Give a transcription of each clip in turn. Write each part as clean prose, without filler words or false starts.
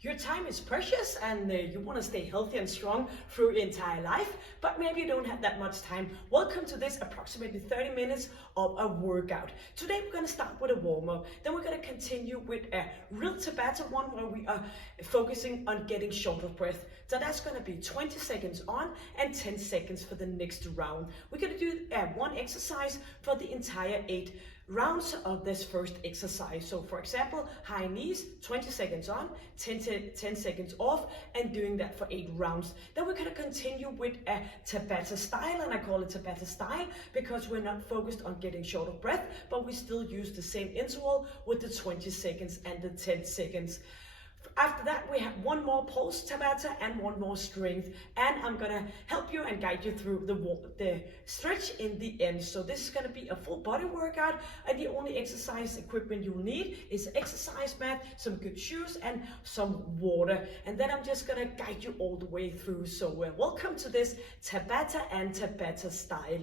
Your time is precious and you want to stay healthy and strong through your entire life, but maybe you don't have that much time. Welcome to this approximately 30 minutes of a workout. Today we're going to start with a warm-up. Then we're going to continue with a real Tabata one where we are focusing on getting short of breath. So that's going to be 20 seconds on and 10 seconds for the next round. We're going to do one exercise for the entire 8 rounds of this first exercise. So for example, high knees, 20 seconds on, 10 seconds off, and doing that for 8 rounds. Then we're going to continue with a Tabata style, and I call it Tabata style because we're not focused on getting short of breath, but we still use the same interval with the 20 seconds and the 10 seconds. After that, we have one more pulse Tabata and one more strength, and I'm gonna help you and guide you through the stretch in the end. So this is gonna be a full body workout, and the only exercise equipment you will need is an exercise mat, some good shoes, and some water. And then I'm just gonna guide you all the way through. So welcome to this Tabata and Tabata style.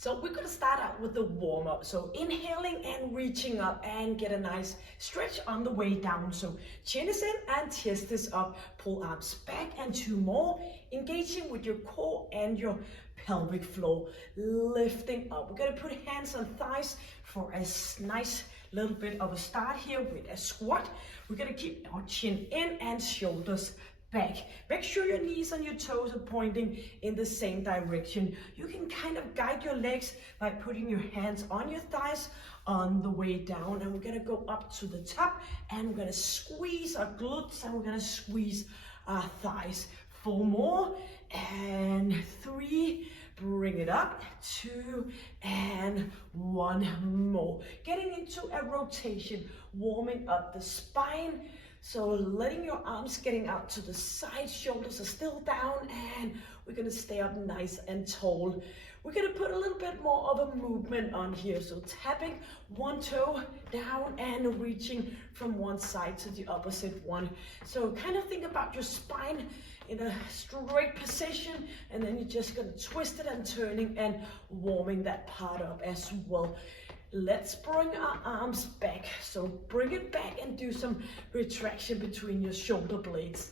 So we're going to start out with the warm-up. So inhaling and reaching up and get a nice stretch on the way down. So chin is in and chest is up. Pull arms back and 2 more. Engaging with your core and your pelvic floor. Lifting up. We're going to put hands on thighs for a nice little bit of a start here with a squat. We're going to keep our chin in and shoulders back. Make sure your knees and your toes are pointing in the same direction. You can kind of guide your legs by putting your hands on your thighs on the way down, and we're going to go up to the top and we're going to squeeze our glutes and we're going to squeeze our thighs. 4 more and 3. Bring it up, 2 and 1 more. Getting into a rotation, warming up the spine. So letting your arms getting out to the side, shoulders are still down, and we're gonna stay up nice and tall. We're gonna put a little bit more of a movement on here. So tapping one toe down and reaching from one side to the opposite one. So kind of think about your spine in a straight position, and then you're just gonna twist it and turning and warming that part up as well. Let's bring our arms back. So bring it back and do some retraction between your shoulder blades.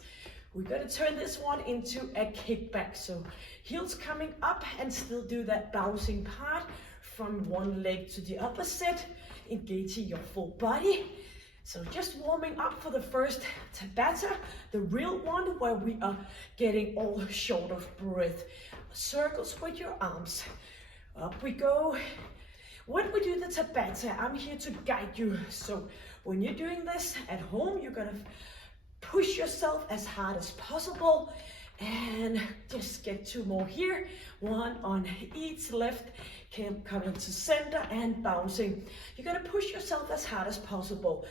We're going to turn this one into a kickback. So heels coming up and still do that bouncing part from one leg to the opposite, engaging your full body. So just warming up for the first Tabata, the real one where we are getting all short of breath. Circles with your arms. Up we go. When we do the Tabata, I'm here to guide you. So when you're doing this at home, you're gonna push yourself as hard as possible and just get 2 more here. 1 on each left, coming to center and bouncing. You're gonna push yourself as hard as possible.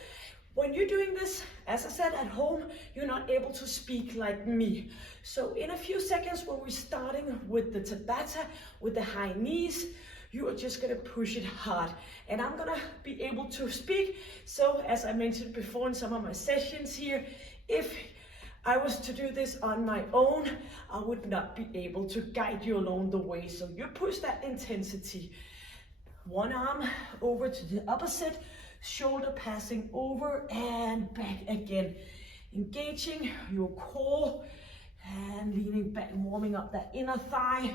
When you're doing this, as I said, at home, you're not able to speak like me. So in a few seconds, when we're starting with the Tabata, with the high knees, you are just gonna push it hard, and I'm gonna be able to speak. So as I mentioned before in some of my sessions here, if I was to do this on my own, I would not be able to guide you along the way. So you push that intensity. 1 arm over to the opposite, shoulder passing over and back again. Engaging your core and leaning back, warming up that inner thigh.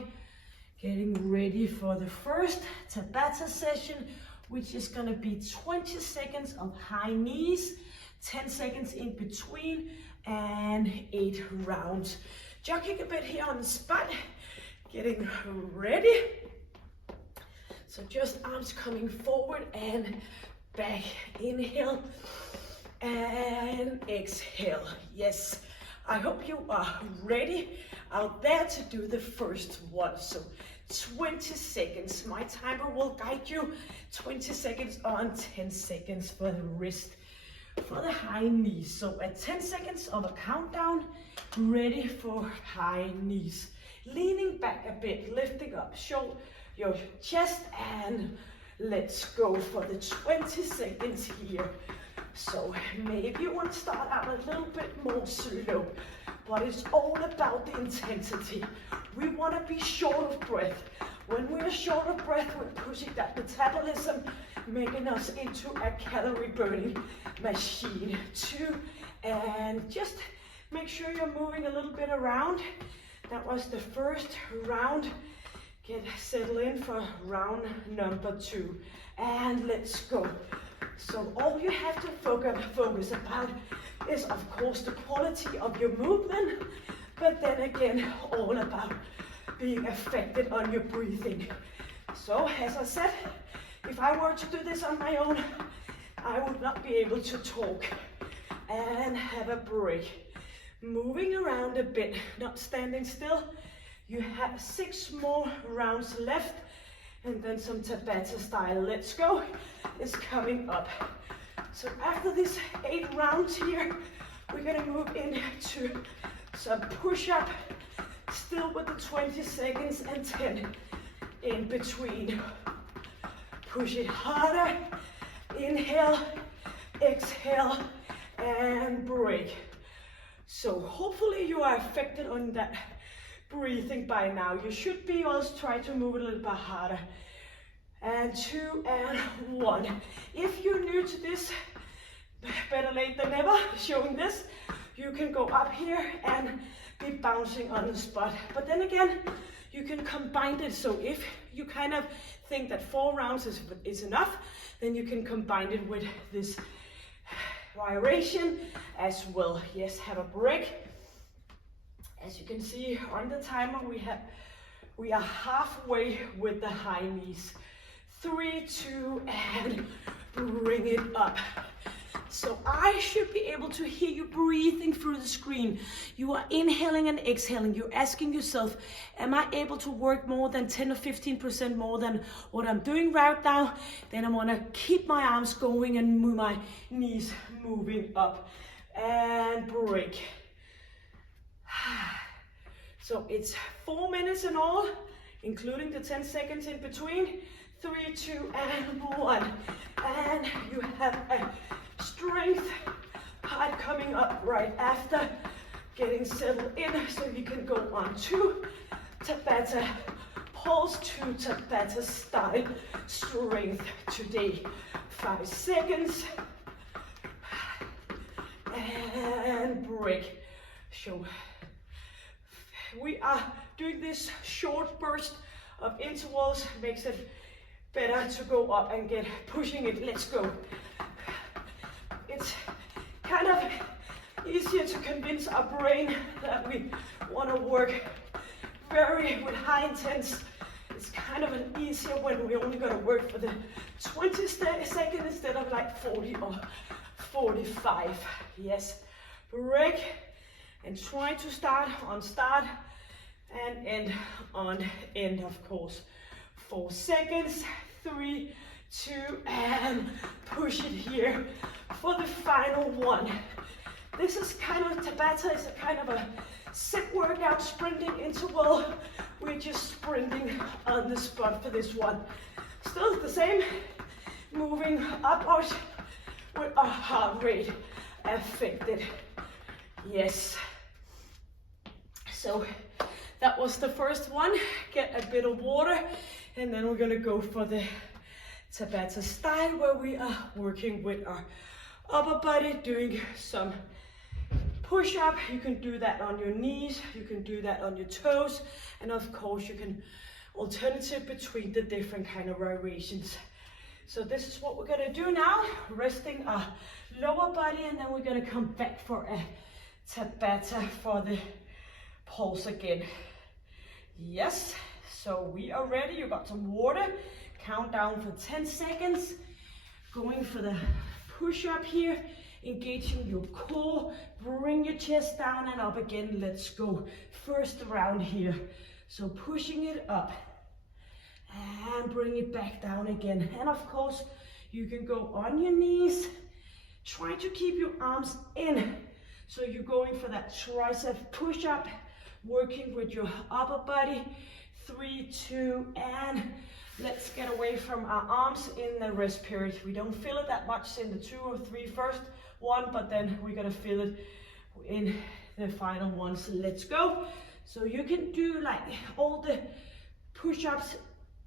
Getting ready for the first Tabata session, which is gonna be 20 seconds of high knees, 10 seconds in between, and 8 rounds. Jogging a bit here on the spot, getting ready. So just arms coming forward and back. Inhale and exhale. Yes, I hope you are ready out there to do the first one. So 20 seconds. My timer will guide you. 20 seconds on, 10 seconds for the wrist, for the high knees. So at 10 seconds of a countdown, ready for high knees. Leaning back a bit, lifting up your chest, and let's go for the 20 seconds here. So maybe you want to start out a little bit more slow, but it's all about the intensity. We want to be short of breath. When we're short of breath, we're pushing that metabolism, making us into a calorie burning machine. 2, and just make sure you're moving a little bit around. That was the first round. Get settled in for round number 2. And let's go. So all you have to focus about is, of course, the quality of your movement, but then again, all about being affected on your breathing. So as I said, if I were to do this on my own, I would not be able to talk. And have a break. Moving around a bit, not standing still. You have 6 more rounds left, and then some Tabata style. Let's go is coming up. So after these 8 rounds here, we're gonna move into some push-up, still with the 20 seconds and 10 in between. Push it harder. Inhale, exhale, and break. So hopefully you are affected on that breathing by now. You should be also try to move a little bit harder. And 2 and 1. If you're new to this, better late than never, showing this, you can go up here and be bouncing on the spot. But then again, you can combine it. So if you kind of think that 4 rounds is enough, then you can combine it with this variation as well. Yes, have a break. As you can see on the timer, we are halfway with the high knees. 3, 2, and bring it up. So I should be able to hear you breathing through the screen. You are inhaling and exhaling. You're asking yourself, am I able to work more than 10 or 15% more than what I'm doing right now? Then I want to keep my arms going and move my knees moving up. And break. So it's 4 minutes in all, including the 10 seconds in between. 3, 2, and 1. And you have a strength part coming up right after getting settled in, so you can go on to Tabata, pulse to Tabata style strength today. 5 seconds. And break. So we are doing this short burst of intervals, makes it better to go up and get pushing it. Let's go. It's kind of easier to convince our brain that we want to work with high intense. It's kind of an easier when we only got to work for the 20 seconds instead of like 40 or 45. Yes, break and try to start on start and end on end, of course. 4 seconds, 3, 2, and push it here for the final one. This is kind of, Tabata is a kind of a sit workout, sprinting interval. We're just sprinting on the spot for this one. Still the same, moving upwards with our heart rate affected. Yes. So that was the first one. Get a bit of water, and then we're gonna go for the Tabata style, where we are working with our upper body, doing some push-up. You can do that on your knees, you can do that on your toes, and of course you can alternate between the different kind of variations. So this is what we're gonna do now, resting our lower body, and then we're gonna come back for a Tabata for the pulse again. Yes, so we are ready. You got some water. Count down for 10 seconds. Going for the push-up here, engaging your core. Bring your chest down and up again. Let's go. First round here. So pushing it up and bring it back down again. And of course, you can go on your knees. Try to keep your arms in. So you're going for that tricep push-up, working with your upper body. 3, 2, and Let's get away from our arms in the rest period. We don't feel it that much in the 2 or 3 first one, but then we're gonna feel it in the final ones. Let's go. So you can do like all the push-ups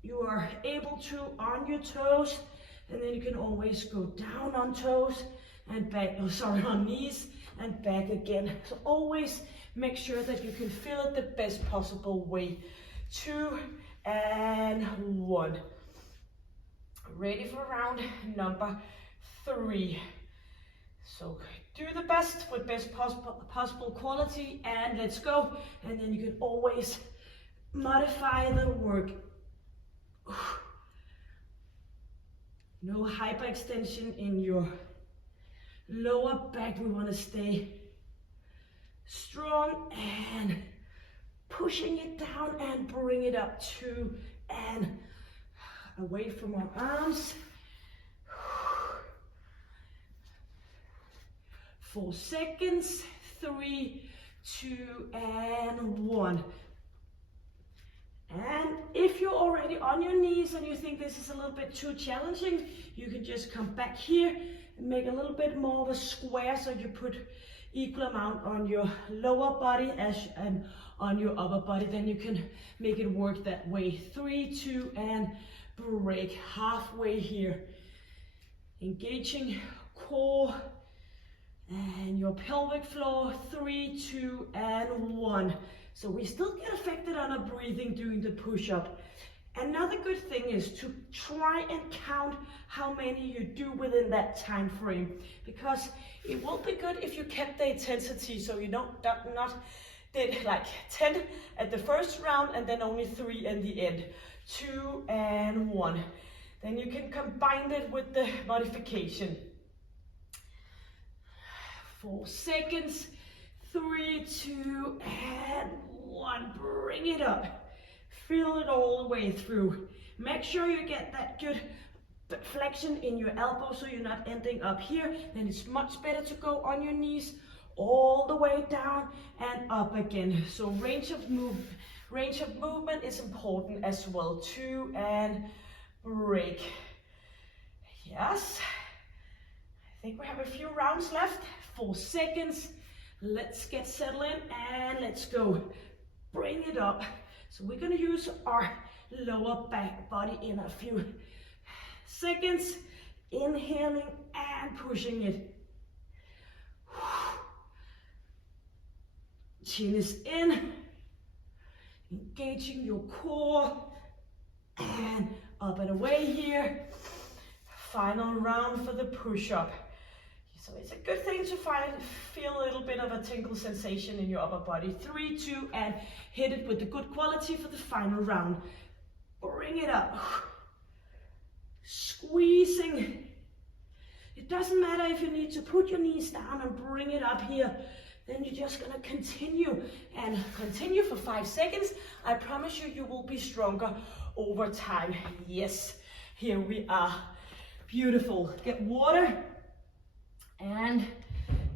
you are able to on your toes, and then you can always go down on toes and back, on knees and back again. So always make sure that you can feel it the best possible way. 2 and 1. Ready for round number 3. So do the best with best possible quality, and let's go. And then you can always modify the work. No hyperextension in your lower back. We want to stay strong and pushing it down and bring it up. 2 and away from our arms. 4 seconds. 3, 2 and 1. And if you're already on your knees and you think this is a little bit too challenging, you can just come back here and make a little bit more of a square, so you put equal amount on your lower body and on your upper body. Then you can make it work that way. 3, 2 and break halfway here. Engaging core and your pelvic floor. 3, 2 and 1. So we still get affected on our breathing doing the push-up. Another good thing is to try and count how many you do within that time frame, because it will be good if you kept the intensity, so you not did like 10 at the first round and then only 3 in the end. 2 and 1. Then you can combine it with the modification. 4 seconds. 3, 2 and 1. Bring it up. Feel it all the way through. Make sure you get that good flexion in your elbow so you're not ending up here. Then it's much better to go on your knees all the way down and up again. So range of movement is important as well. 2 and break. Yes. I think we have a few rounds left. 4 seconds. Let's get settled in and let's go. Bring it up. So we're gonna use our lower back body in a few seconds. Inhaling and pushing it. Chin is in. Engaging your core. And up and away here. Final round for the push-up. So it's a good thing to feel a little bit of a tingle sensation in your upper body. 3, 2 and hit it with the good quality for the final round. Bring it up. Squeezing. It doesn't matter if you need to put your knees down and bring it up here. Then you're just gonna continue and continue for 5 seconds. I promise you, you will be stronger over time. Yes, here we are. Beautiful. Get water. And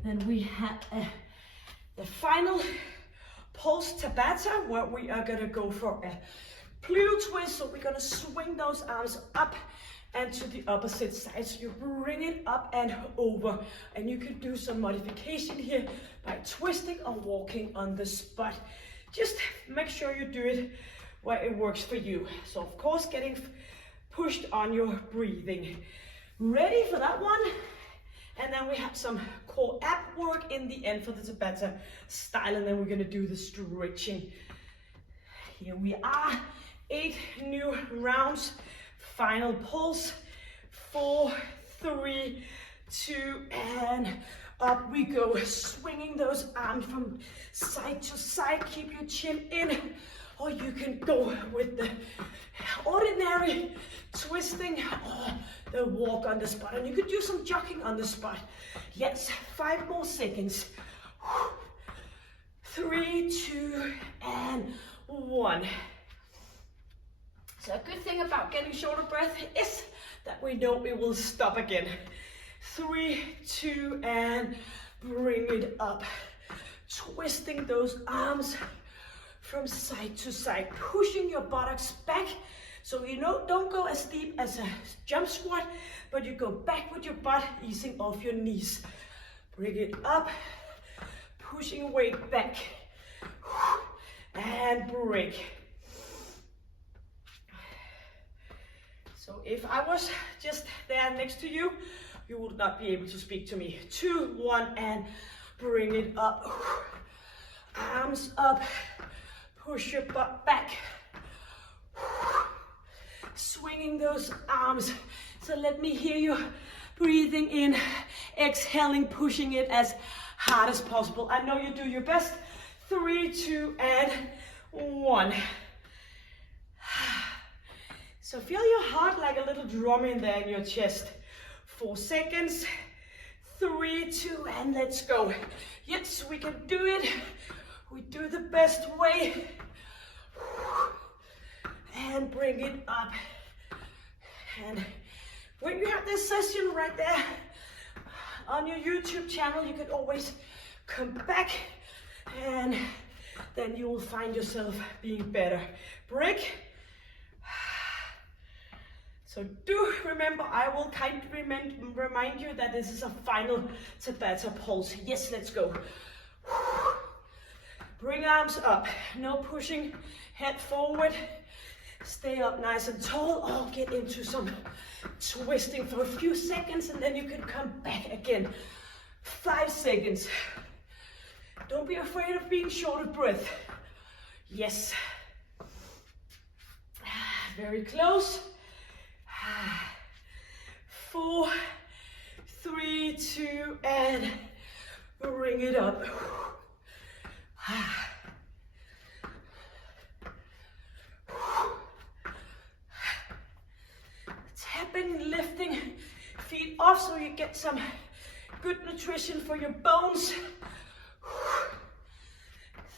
then we have the final pulse Tabata, where we are gonna go for a Plyo twist. So we're gonna swing those arms up and to the opposite side. So you bring it up and over, and you can do some modification here by twisting or walking on the spot. Just make sure you do it where it works for you. So of course, getting pushed on your breathing. Ready for that one? And then we have some core ab work in the end for the Tabata style, and then we're gonna do the stretching. Here we are, 8 new rounds. Final pulse. 4, 3, 2, and up we go. Swinging those arms from side to side. Keep your chin in, or you can go with the ordinary twisting or the walk on the spot. And you could do some jogging on the spot. Yes, 5 more seconds. 3, 2, and 1. So a good thing about getting shorter breath is that we know it will stop again. 3, 2, and bring it up. Twisting those arms from side to side, pushing your buttocks back So you know, don't go as deep as a jump squat, but you go back with your butt, easing off your knees. Bring it up, pushing weight back, and break. So if I was just there next to you, you would not be able to speak to me. 2, 1, and bring it up. Arms up, push your butt back. Swinging those arms. So let me hear you breathing in, exhaling, pushing it as hard as possible. I know you do your best. 3, 2, and 1. So feel your heart like a little drum in there in your chest. 4 seconds. 3, 2, and let's go. Yes, we can do it. We do the best way. And bring it up. And when you have this session right there on your YouTube channel, you can always come back and then you will find yourself being better. Break. So do remember, I will kind of remind you that this is a final Tabata pulse. Yes, let's go. Bring arms up, no pushing, head forward. Stay up nice and tall. Or get into some twisting for a few seconds and then you can come back again. 5 seconds. Don't be afraid of being short of breath. Yes. Very close. 4, 3, 2, and bring it up. Tapping, lifting, feet off so you get some good nutrition for your bones.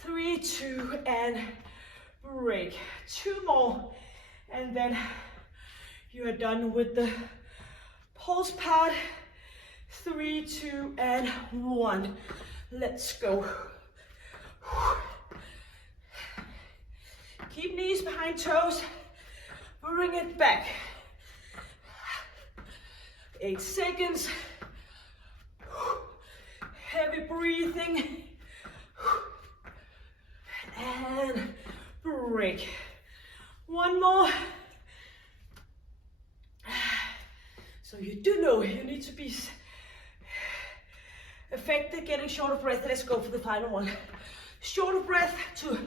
3, 2, and break. 2 more, and then you are done with the pulse part. 3, 2, and 1. Let's go. Keep knees behind toes. Bring it back. 8 seconds. Heavy breathing. And break. 1 more. So you do know you need to be effective, getting short of breath. Let's go for the final one. Short of breath to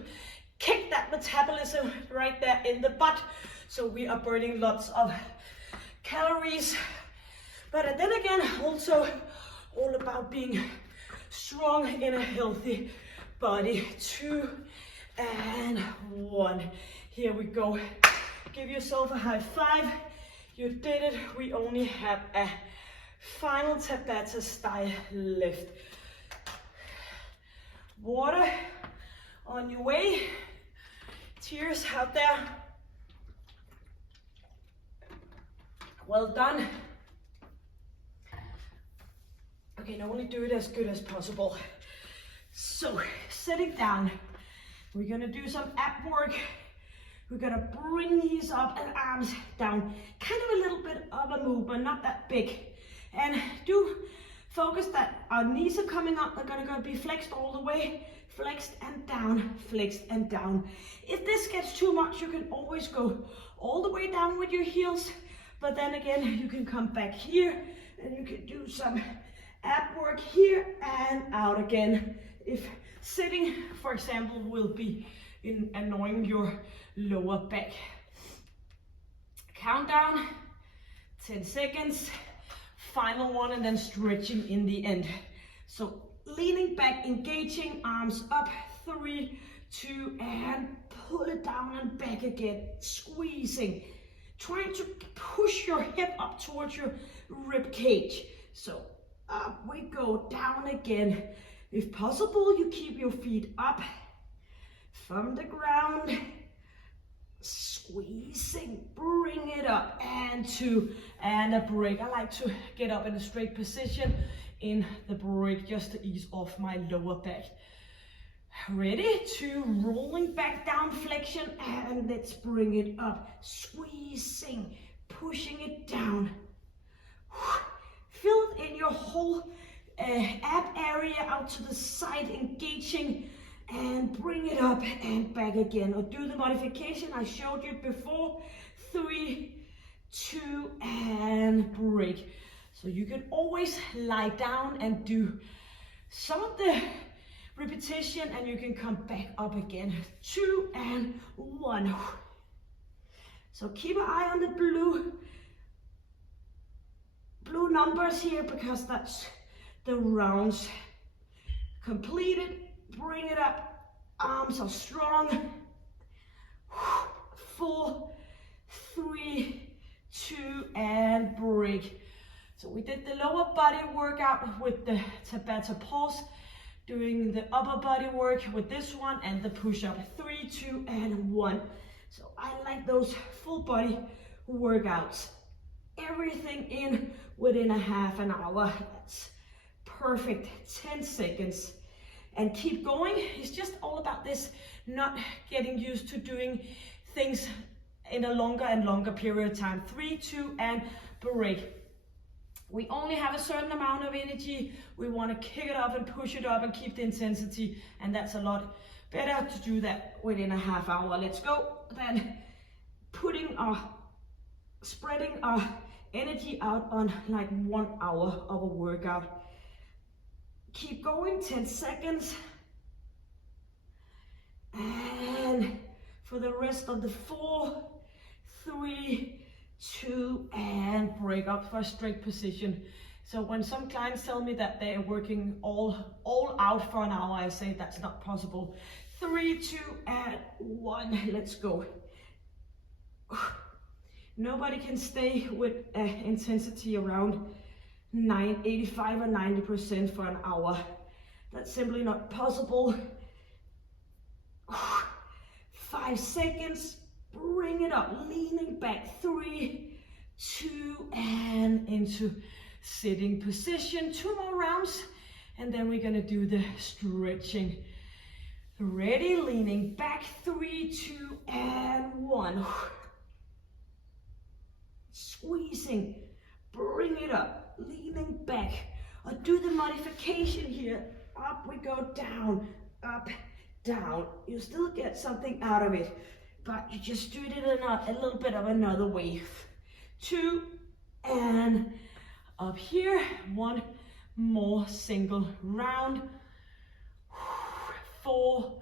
kick that metabolism right there in the butt. So we are burning lots of calories. But then again, also all about being strong in a healthy body. 2 and 1. Here we go. Give yourself a high five. You did it. We only have a final Tabata style lift. Water on your way. Tears out there. Well done. Okay, now only do it as good as possible. So, sitting down, we're gonna do some ab work. We're gonna bring knees up and arms down. Kind of a little bit of a movement, not that big. And do focus that our knees are coming up. They're gonna be flexed all the way. Flexed and down, flexed and down. If this gets too much, you can always go all the way down with your heels. But then again, you can come back here and you can do some ab work here and out again. If sitting, for example, will be annoying your lower back. Countdown, 10 seconds, final one, and then stretching in the end. So leaning back, engaging, arms up, 3, 2, and pull it down and back again, squeezing. Trying to push your hip up towards your rib cage. So up we go, down again. If possible, you keep your feet up from the ground. Squeezing, bring it up, and 2, and a break. I like to get up in a straight position in the break just to ease off my lower back. Ready? 2, rolling back down flexion, and let's bring it up. Squeezing, pushing it down. Feel it in your whole ab area out to the side, engaging, and bring it up and back again. Or do the modification I showed you before. 3, 2, and break. So you can always lie down and do some of the repetition, and you can come back up again. 2 and 1. So keep an eye on the blue numbers here, because that's the rounds completed. Bring it up, arms are strong. 4, 3, 2, and break. So we did the lower body workout with the Tabata pulse, doing the upper body work with this one and the push-up. 3, 2, and 1. So I like those full body workouts. Everything in within a half an hour. That's perfect. 10 seconds. And keep going. It's just all about this, not getting used to doing things in a longer and longer period of time. 3, 2, and break. We only have a certain amount of energy. We want to kick it up and push it up and keep the intensity, and that's a lot better to do that within a half hour. Let's go. Then spreading our energy out on like 1 hour of a workout. Keep going, 10 seconds. And for the rest of the 4, 3, 2, and break up for a straight position. So when some clients tell me that they're working all out for an hour, I say that's not possible. 3, 2, and 1. Let's go. Nobody can stay with intensity around 85 or 90% for an hour. That's simply not possible. 5 seconds. Bring it up, leaning back. 3, 2, and into sitting position. 2 more rounds, and then we're gonna do the stretching. Ready? Leaning back. 3, 2, and 1. Squeezing. Bring it up, leaning back. I'll do the modification here. Up we go, down, up, down. You still get something out of it, but you just do it in a little bit of another way. 2, and up here. 1 more single round. 4,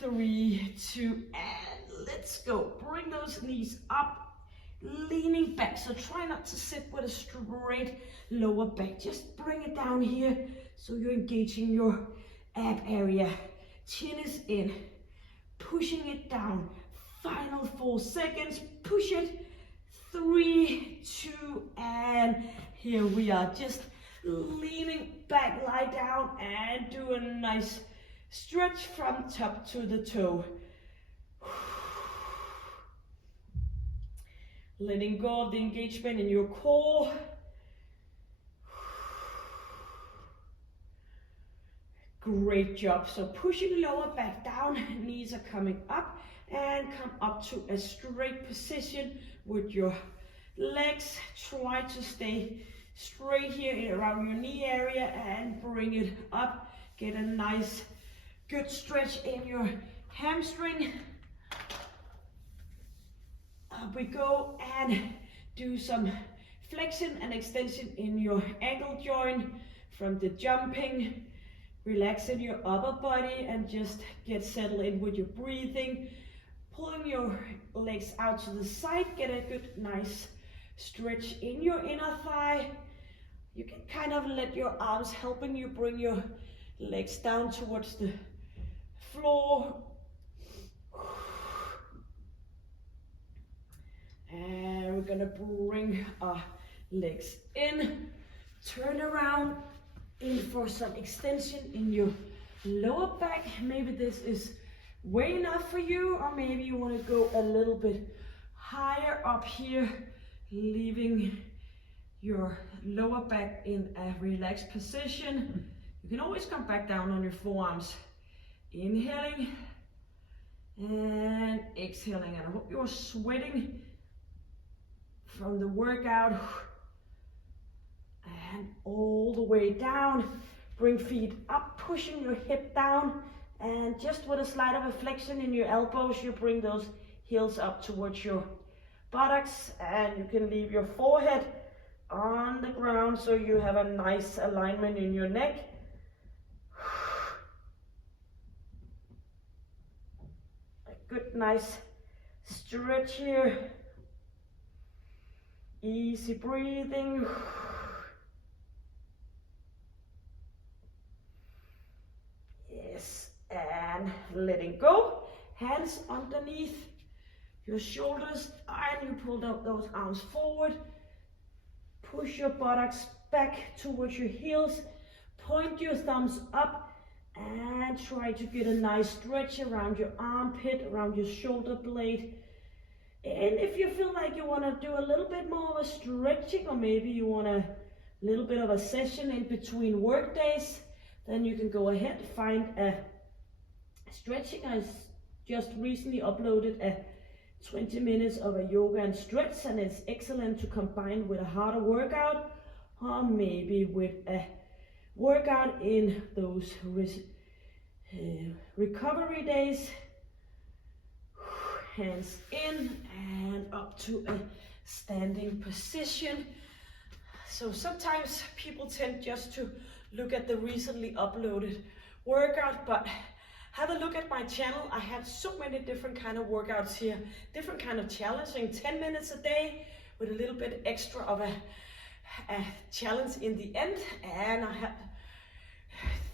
3, 2, and let's go. Bring those knees up, leaning back. So try not to sit with a straight lower back. Just bring it down here so you're engaging your ab area. Chin is in, pushing it down. Final 4 seconds, push it. 3, 2, and here we are. Just leaning back, lie down, and do a nice stretch from top to the toe. Letting go of the engagement in your core. Great job. So pushing lower back down, knees are coming up, and come up to a straight position with your legs. Try to stay straight here around your knee area and bring it up. Get a nice good stretch in your hamstring. Up we go, and do some flexion and extension in your ankle joint from the jumping. Relax in your upper body and just get settled in with your breathing. Pulling your legs out to the side, get a good nice stretch in your inner thigh. You can kind of let your arms helping you bring your legs down towards the floor. And we're gonna bring our legs in, turn around, in for some extension in your lower back. Maybe this is way enough for you, or maybe you want to go a little bit higher up here, leaving your lower back in a relaxed position. You can always come back down on your forearms Inhaling and exhaling. And I hope you're sweating from the workout. And all the way down. Bring feet up, pushing your hip down. And just with a slight of a flexion in your elbows, you bring those heels up towards your buttocks. And you can leave your forehead on the ground so you have a nice alignment in your neck. A good, nice stretch here. Easy breathing. Yes, and letting go. Hands underneath your shoulders, and you pull out those arms forward. Push your buttocks back towards your heels. Point your thumbs up and try to get a nice stretch around your armpit, around your shoulder blade. And if you feel like you want to do a little bit more of a stretching, or maybe you want a little bit of a session in between work days, then you can go ahead, find a stretching. I just recently uploaded a 20 minutes of a yoga and stretch, and it's excellent to combine with a harder workout, or maybe with a workout in those recovery days. Hands in and up to a standing position. So sometimes people tend just to look at the recently uploaded workout, but have a look at my channel. I have so many different kind of workouts here, different kind of challenging, 10 minutes a day with a little bit extra of a challenge in the end. And I have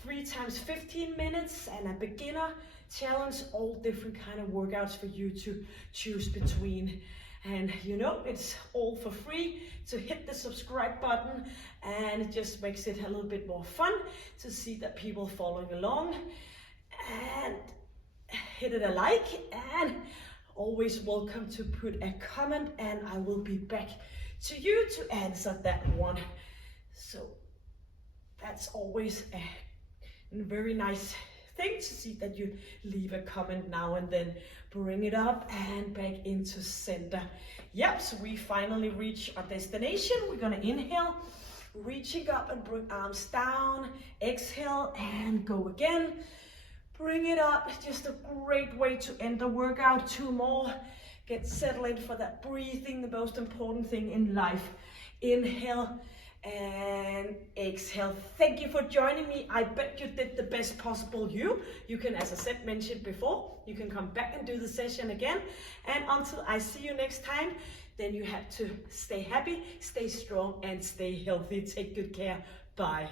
3 times 15 minutes and a beginner challenge, all different kind of workouts for you to choose between. And you know, it's all for free, so hit the subscribe button, and it just makes it a little bit more fun to see that people following along. And hit it a like, and always welcome to put a comment, and I will be back to you to answer that one. So that's always a very nice thing to see that you leave a comment now and then. Bring it up and back into center. Yep, so we finally reach our destination. We're gonna inhale, reaching up and bring arms down. Exhale and go again. Bring it up. Just a great way to end the workout. 2 more. Get settled in for that breathing, the most important thing in life. Inhale and exhale. Thank you for joining me. I bet you did the best possible you can, as I said, mentioned before, you can come back and do the session again. And until I see you next time, then you have to stay happy, stay strong, and stay healthy. Take good care. Bye.